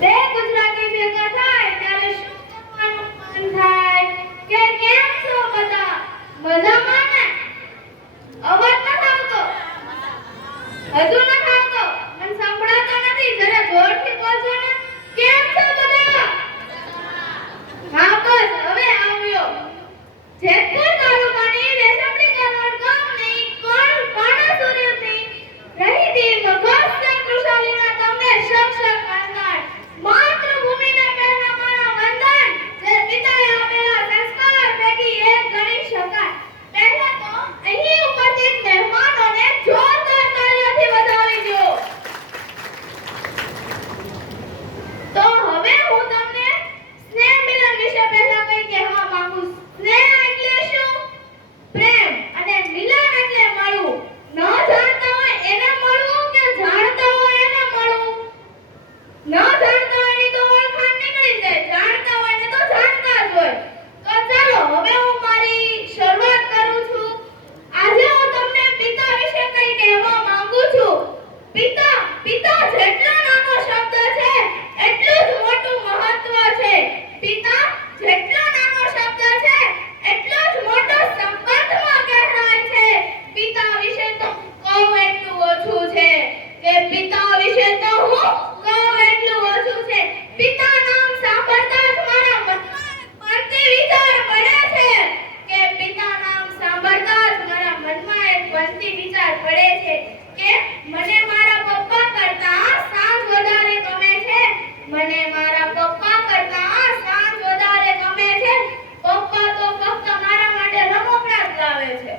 બે ગુજરાતી ભેગા થાય ત્યારે શું કરવાનું મન થાય કે કેમ છો બધા મજામાં ને અવાજ ન આવતો હજુ ન આવતો મને સંભળાતો નથી જરા જોરથી બોલજો ને કેમ છો બધા હા બસ હવે આવ્યો જેતપુર તાલુકાની રેશમડી કરોડ ગામની કોણસુરીથી રહીતી મગસ્ત કૃષાલીના તમને શક વંદન માતૃભૂમિને પહેલા મારા વંદન જે પિતાએ આપેલા સંસ્કાર પૈકી એક ગણી શકાય પહેલા તો અહીં ઉપસ્થિત મહેમાનોને જોરદાર તાળીઓથી વધાવી દો તો હવે હું તમને સ્નેહ મિલન વિશે પહેલા કંઈ કહેવા માંગુ છું સ્નેહ એટલે શું પ્રેમ અને મિલન એટલે મળવું ન જાણતા હોય એને મળવું કે જાણતા હોય એને મળવું ન જાણતા હોય એની તો ઓળખાણ નીકળી જાય જાણતા હોય ને તો જાણતા જ હોય તો ચાલો હવે હું મારી શરૂઆત કરું છું આજે હું તમને પિતા વિશે કંઈ કહેવા માંગુ છું પિતા પિતા જેટલો નાનો શબ્દ છે એટલું જ મોટું મહત્વ છે પિતા જેટલો નાનો શબ્દ છે એટલો જ મોટો સંબંધમાં ગહેરાય છે પિતા વિશે તો કહું એટલું ઓછું છે કે પિતા વિશે તો હું કહું એટલું ઓછું છે પિતા નામ સાંભળતા જ મારા મનમાં બનતી વિચાર પડે છે કે પિતા નામ સાંભળતા જ મારા મનમાં એક બનતી વિચાર પડે છે કે મને મારા પપ્પા કરતા સાંજ વધારે ગમે છે મને મારા પપ્પા કરતા સાંજ વધારે ગમે છે પપ્પા તો ફક્ત મારા માટે રમકડા જ લાવે છે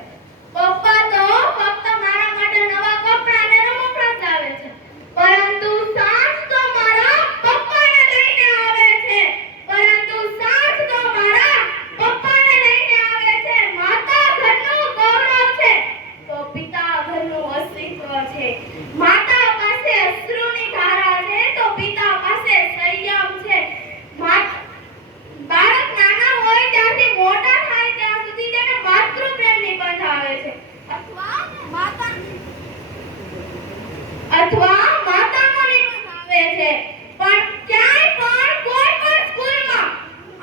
પપ્પા તો ફક્ત મારા માટે નવા કપડાં અને રમકડા જ લાવે છે પરંતુ સાંજ તો મારા પપ્પાને લઈને આવે છે પરંતુ સાંજ તો મારા પપ્પાને લઈને આવે છે માતા ઘરનું ગૌરવ છે તો પિતા ઘરનું અસ્તિત્વ છે માતા પાસે અશ્રુની ધારા છે તો પિતા પાસે સંયમ છે બાળક નાના હોય ત્યાંથી મોટા થાય ત્યાં સુધી તેને માતૃપ્રેમની બંધાવે છે અથવા માતાનો નિબંધ આવે છે પણ ક્યાંય પણ કોઈ પણ સ્કૂલમાં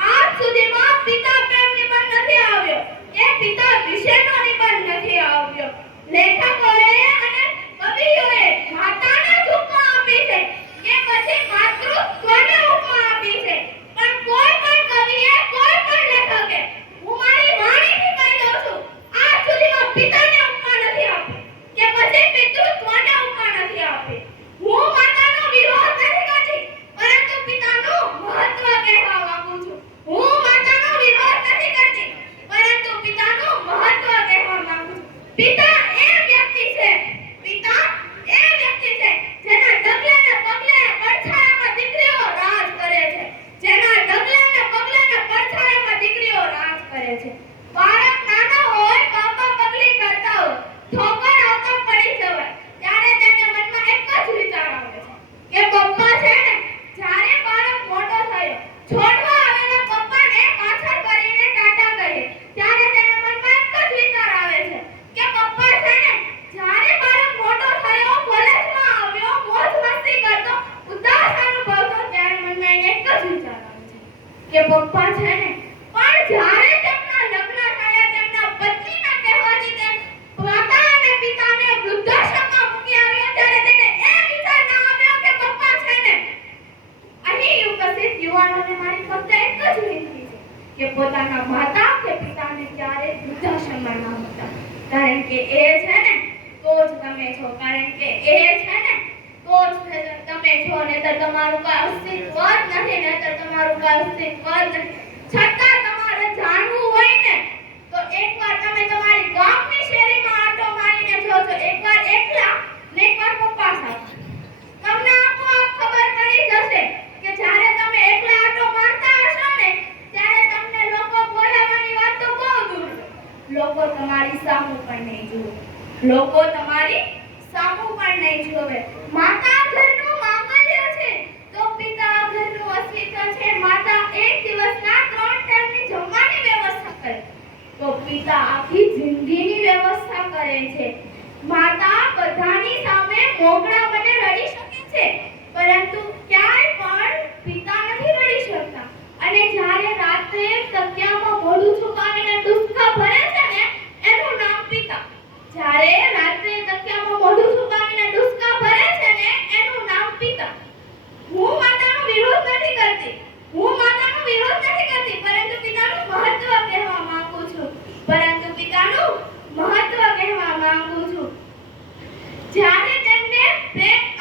આજ સુધીમાં પિતા પ્રેમ નિબંધ નથી આવ્યો કે પિતા વિશેનો નિબંધ નથી આવ્યો લેખકોએ અને કવિઓએ માતાને જ ઉપમા આપી છે કે પછી માતૃત્વને ઉપમા આપી છે પણ કોઈ પણ કવિએ કોઈ પણ લેખકે હું મારી વાણીથી કહી દઉં છું આજ સુધીમાં પિતાને ઉપમા નથી આપી કે પછી પિતૃત્વને ઉપમા નથી આપી હું માતાનો વિરોધ નથી કરતી પરંતુ પિતાનું મહત્વ કહેવા માંગુ છું હું માતાનો વિરોધ નથી કરતી પરંતુ પિતાનું મહત્વ કહેવા માંગુ છું પિતા એ વ્યક્તિ છે પિતા એ વ્યક્તિ છે જેના ડગલે ને પગલે પડછાયામાં દીકરીઓ રાજ કરે છે જેના ડગલે ને પગલે ને પડછાયામાં દીકરીઓ રાજ કરે છે બાળક નાનો હોય પાપા પગલી કરતા હોય ઠોકર આવતા પડી જવાય ત્યારે તેને મનમાં એક જ વિચાર આવે છે કે પપ્પા છે ને જ્યારે બાળક મોટો થયો છોડવા આવેલા પપ્પાને પાછળ કરીને ટાટા કહે ત્યારે તેના મનમાં એક જ વિચાર આવે છે કે પપ્પા છે ને જ્યારે બાળક મોટો થયો કોલેજમાં આવ્યો મોજ મસ્તી કરતો ઉદાસ અનુભવતો ત્યારે મનમાં એક જ વિચાર આવે છે કે પપ્પા છે ને પણ જ્યારે તેમના લગ્ન થયા તેમના પત્નીના કહેવાથી તે માતા અને પિતાને વૃદ્ધાશ્રમમાં મૂકી આવ્યા ત્યારે તેને એ વિચાર ન આવ્યો કે પપ્પા છે ને અહીં ઉપસ્થિત યુવાનોને મારી ફક્ત એક જ વિનંતી છે કે પોતાના માતા કે પિતાને ક્યારે વૃદ્ધાશ્રમમાં ન મૂકતા કારણ કે એ છે ને તો જ તમે છો કારણ કે એ છે ને તો જ તમે છો નહીંતર તમારું કોઈ અસ્તિત્વ જ નથી નહીંતર તમારું કોઈ અસ્તિત્વ જ નથી છતાં તમારે જાણવું હોય ને તો એકવાર તમે તમારી ગામની શેરીમાં આટો મારીને જોજો એકવાર એકલા ને એકવાર પપ્પા સાથે તમને આપોઆપ ખબર પડી જશે કે જ્યારે તમે એકલા આટો મારતા હશો ને ત્યારે તમને લોકો બોલાવવાની વાત તો બહુ દૂર લોકો તમારી સામું પણ નહીં જુએ લોકો તમારી સામું પણ નહીં જોવે માતા ઘરનું માંગલ્ય છે તો પિતા ઘરનું અસ્તિત્વ છે માતા એક દિવસના 3 ટાઈમની જમવાની વ્યવસ્થા કરે તો પિતા આખી જિંદગીની વ્યવસ્થા કરે છે માતા બધાની સામે મોગળા બને હું માતાનો વિરોધ નથી કરતી. હું માતાનો વિરોધ નથી કરતી, પરંતુ પિતાનું મહત્વ કહેવા માંગુ છું. પરંતુ પિતાનું મહત્વ કહેવા માંગુ છું. જ્યારે તેમને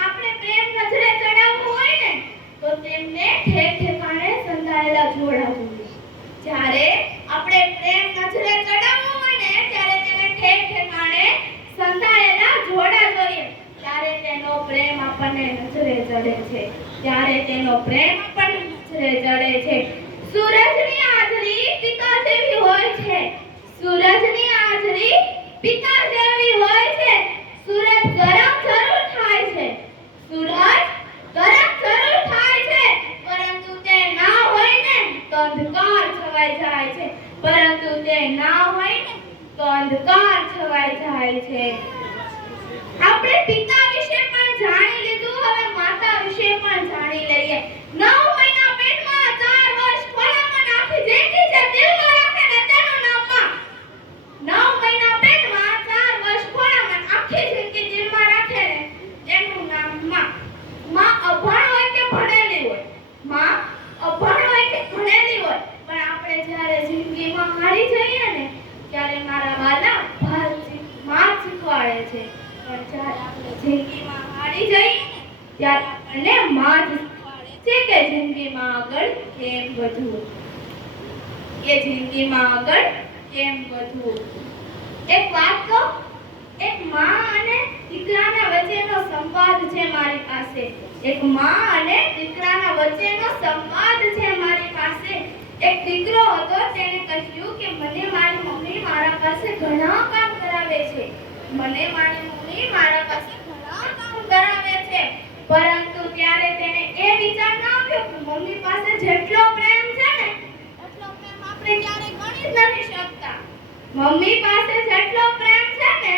આપણે પ્રેમ નજરે ચડાવવું હોય ને, તો તેમને ઠેક ઠેકાણે સંતાયેલા જોડા જોઈએ. જ્યારે આપણે પ્રેમ નજરે ચડાવવું હોય ને, ત્યારે તેને ઠેક ઠેકાણે સંતાયેલા જોડા જોઈએ. ત્યારે તેનો પ્રેમ આપણને નજરે ચડે છે. ત્યારે તેનો પ્રેમ આપણને નજરે ચડે છે. સૂરજની હાજરી પિતા જેવી હોય છે. સૂરજની હાજરી પિતા જેવી હોય છે. સૂરજ ગરમ જરૂર થાય છે. સૂરજ ગરમ જરૂર થાય છે, પરંતુ તે ના હોય ને તો અંધકાર છવાઈ જાય છે. પરંતુ તે ના હોય ને તો અંધકાર છવાઈ જાય છે. આપણે પિતા વિશે પણ જાણી લીધું, હવે માતા વિશે પણ જાણી લઈએ. 9 મહિના પેટમાં 4 વર્ષ ખોળામાં નાખી જેટલી જે દિલમાં રાખે ને તેનું નામ માં. 9 મહિના પેટમાં 4 વર્ષ ખોળામાં આખી જિંદગી દિલમાં રાખે ને તેનું નામ માં. માં અભણ હોય કે ભણેલી હોય, માં અભણ હોય કે ભણેલી હોય, પણ આપણે જ્યારે જિંદગીમાં હારી જઈએ ને ત્યારે મારા વાલા માં શીખવાડે છે. પણ જ્યારે આપણે જિંદગીમાં હારી જઈએ ને ત્યારે આપણને માં જ શીખવાડે છે કે જિંદગીમાં આગળ કેમ વધવું. કે જિંદગીમાં આગળ કેમ વધવું. એક વાત કહું, એક માં અને દીકરાના વચ્ચેનો સંવાદ છે મારી પાસે. એક માં અને દીકરાના વચ્ચેનો સંવાદ છે મારી પાસે. એક દીકરો હતો, તેને કહ્યું કે મને મારી મમ્મી મારા પાસે ઘણા કામ કરાવે છે. મને મારી મમ્મી મારા પાસે ઘણા કામ કરાવે છે. પરંતુ ત્યારે તેને એ વિચાર ન આવ્યો કે મમ્મી પાસે જેટલો પ્રેમ છે ને એટલો પ્રેમ આપણે ક્યારે ગણી જ નથી શકતા. મમ્મી પાસે જેટલો પ્રેમ છે ને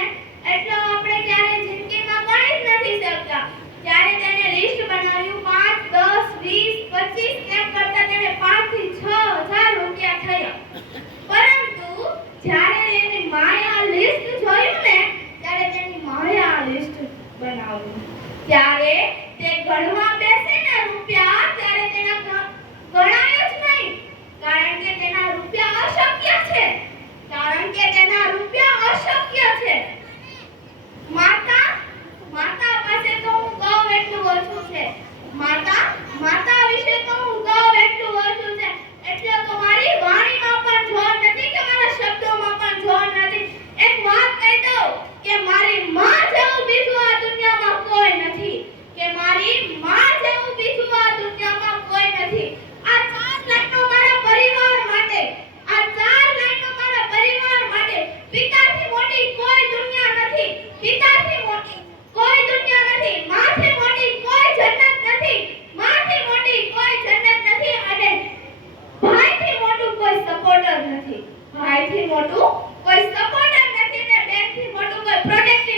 એટલો આપણે ક્યારે જિંદગીમાં ગણી જ નથી શકતા. ત્યારે તેને લિસ્ટ બનાવ્યું 5, 10, 20, 25 એમ કરતા તેને 5 થી 6000 રૂપિયા થયા. પરંતુ જ્યારે એની માએ આ લિસ્ટ જોયું ને ત્યારે તેની માએ આ લિસ્ટ બનાવ્યું. ત્યારે તે ગણવા બેસે ને રૂપિયા, ત્યારે તેના ગણાય જ નહીં. કારણ કે તેના રૂપિયા અશક્ય છે. કારણ કે તેના રૂપિયા અશક્ય છે. માતા પાસે તો હું કહું એટલું ઓછું છે. માતા વિશે તો હું કહું એટલું ઓછું છે. એટલે તો મારી વાણીમાં પણ જોર નથી કે મારા શબ્દોમાં પણ જોર નથી. એક વાત કહી દઉં કે મારી માં જેવું બીજું આ દુનિયામાં કોઈ નથી. કે મારી માં જેવું બીજું આ દુનિયામાં કોઈ નથી. આ 4 લાઈનો મારા પરિવાર માટે, આ 4 લાઈનો મારા પરિવાર માટે. પિતાથી મોટી કોઈ દુનિયા નથી. પિતાથી મોટી કોઈ દુનિયા નથી. માથી મોટી કોઈ જન્નત નથી. માથી મોટી કોઈ જન્નત નથી. અને ભાઈથી મોટું કોઈ સપોર્ટર નથી. ભાઈથી મોટું કોઈ સપોર્ટર નથી ને બેનથી મોટું કોઈ પ્રોટેક્ટિવ